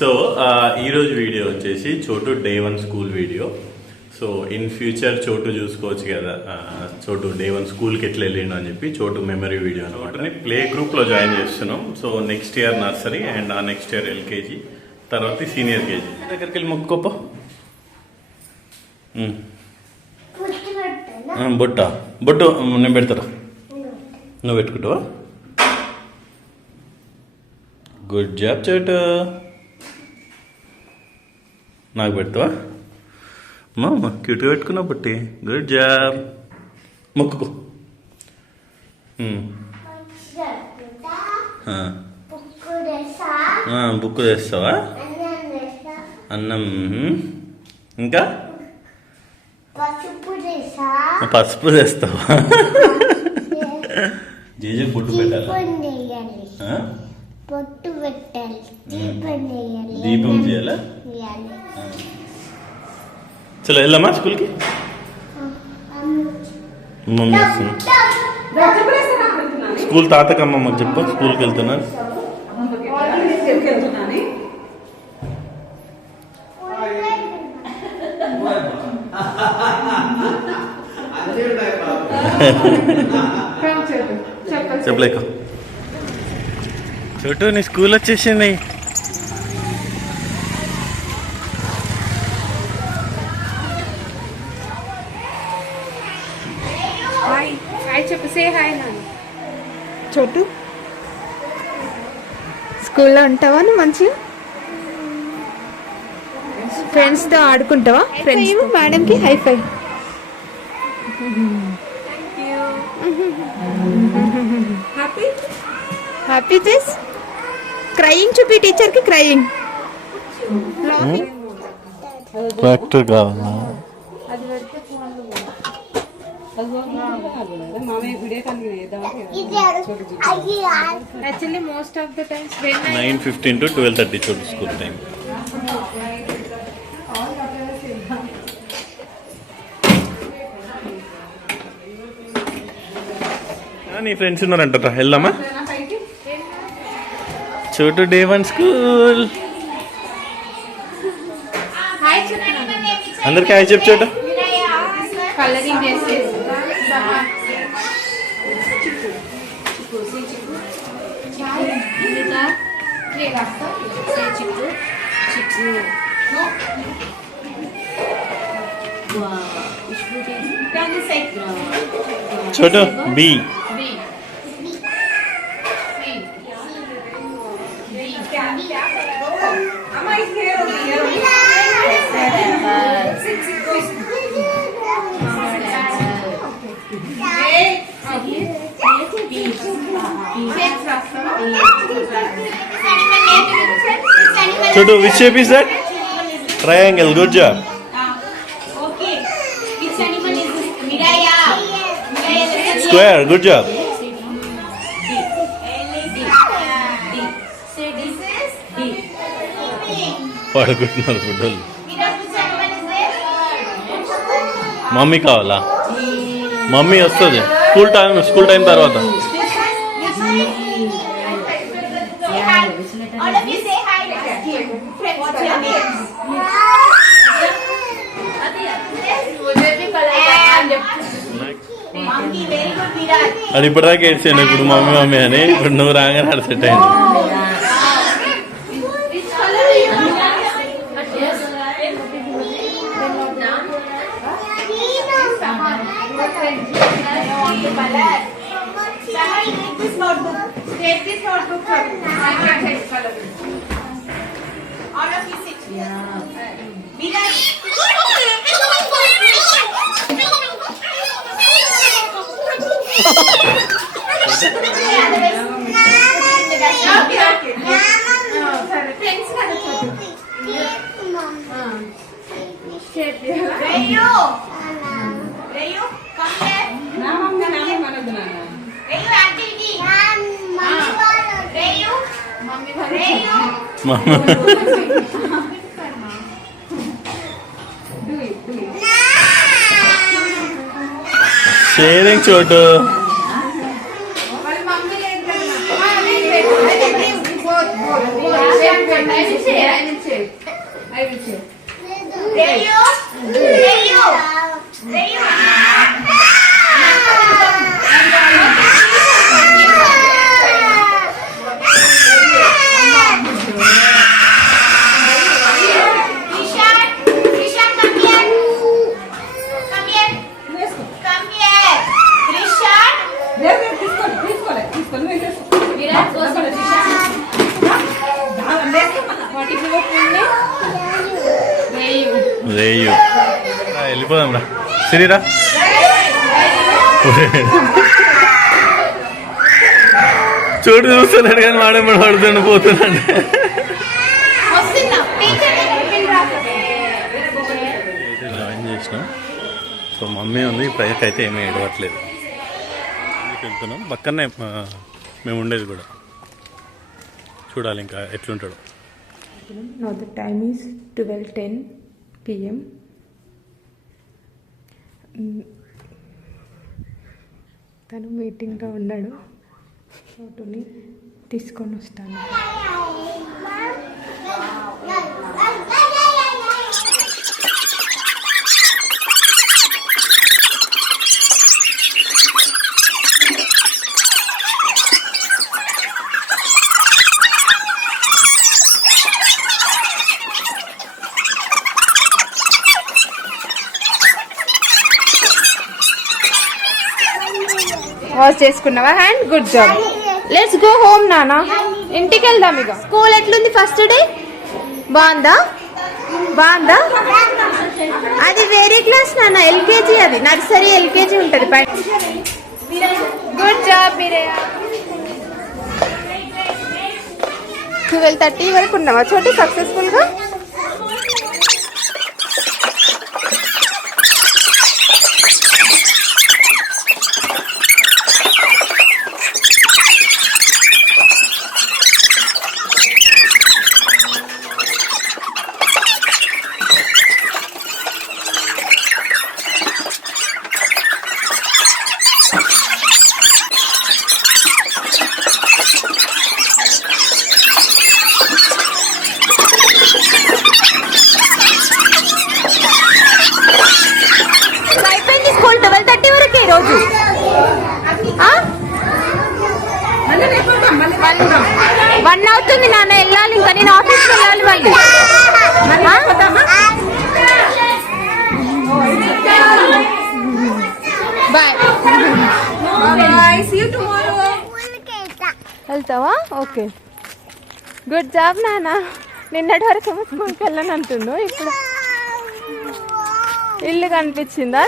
So ఈరోజు video వచ్చేసి చోటు day 1 school video. So in future చోటు చూసుకోవచ్చు కదా, చోటు డే 1 స్కూల్కి ఎట్లా వెళ్ళిండు అని చెప్పి చోటు మెమరీ వీడియో అనమాట. ప్లే గ్రూప్లో జాయిన్ చేస్తున్నాం. So next year nursery and ఆ నెక్స్ట్ ఇయర్ ఎల్కేజీ, తర్వాత సీనియర్ కేజీ. దగ్గరికి వెళ్ళి మొక్కుకోప. బొట్టు నేను పెడతారా? నువ్వు పెట్టుకుంటావా? గుడ్ జాబ్ చోటు. నాకు పెడతావా? మా క్యూట్గా పెట్టుకున్నావు బట్టి. Good job. మొక్కుకో. బుక్ చేస్తావా? అన్నం. ఇంకా పసుపు చేస్తావా? జేజే బొట్టు పెట్టాలి, దీపం చేయాలా? చలో వెళ్దామా స్కూల్కి? మమ్మీ వస్తుంది. స్కూల్ తాతకమ్మమ్మకి చెప్పు స్కూల్కి వెళ్తున్నాను. చెప్పలేక చోటు నీ స్కూల్ వచ్చేసింది. చోటు స్కూల్లో ఉంటావా నువ్వు? మంచిగా ఫ్రెండ్స్తో ఆడుకుంటావా? ఫ్రెండ్స్ మేడంకి హైఫై. Happy face. క్రయింగ్ చూపి టీచర్కి. క్రయింగ్ ట్రాక్టర్ కావాలా? Actually, most of the times 9:15 to 12:30 చోటు స్కూల్ టైం. నీ ఫ్రెండ్స్ ఉన్నారంట, వెళ్దామా? చోటు డే 1 స్కూల్. అందరికి హాయ్ చెప్పు చోటు. కలరింగ్ చేసేసి చోటు B. Chotu, which shape is that? Triangle. Good job. Okay. Which animal is this? Miraya. Square. Good job. పడుకుంటున్నారు ఫుడ్లు. మమ్మీ కావాలా? మమ్మీ వస్తుంది స్కూల్ టైం తర్వాత. అది ఇప్పటిదాకా ఏడ్చాను, ఇప్పుడు మమ్మీ మమ్మీ అని. ఇప్పుడు నువ్వు రాగానే అది సెట్ అయింది. Take this notebook from my color. All of you sit. Be like. Rayu, come here. Rayu, activity. Rayu, Rayu. Sharing చోటు. రేయు వెళ్ళిపోదాం రా సిరిరా. చోటు చూస్తున్నాడు కానీ వాడేమో పడుతుండి పోతున్నాడు. జాయిన్ చేసినాం. సో మమ్మీ ఉంది, ప్రజెంట్ అయితే ఏమీ ఏడవట్లేదు. వెళ్తున్నాం పక్కనే మేము ఉండేది కూడా. చూడాలి ఇంకా ఎట్లుంటాడు. Now the time is 12:10 p.m. తను మీటింగ్లో ఉన్నాడు. చోటుని తీసుకొని వస్తాను. వాష్ చేసుకున్నావా hand? Good job. Let's go home నానా. ఇంటికి వెళ్దాం ఇక. స్కూల్ ఎట్లుంది ఫస్ట్ డే? బాగుందా? బాగుందా? అది వేరే క్లాస్ నాన్న, ఎల్కేజీ. అది నర్సరీ ఎల్కేజీ ఉంటుంది పైన. గుడ్ జాబ్ మీరే. 12:30 వరకు ఉన్నావా చోటి సక్సెస్ఫుల్గా? అయిపోయింది స్కూల్ 12:30 వరకే రోజు. 1 అవుతుంది నాన్న, వెళ్ళాలి ఇంకా. నేను ఆఫీస్కి వెళ్ళాలి మళ్ళీ. బాయ్. వెళ్తావా? ఓకే, గుడ్ జాబ్ నాన్న. నిన్నటి వరకు స్కూల్కి వెళ్ళని అంటుండు, ఇప్పుడు ఇల్లు కనిపించిందా?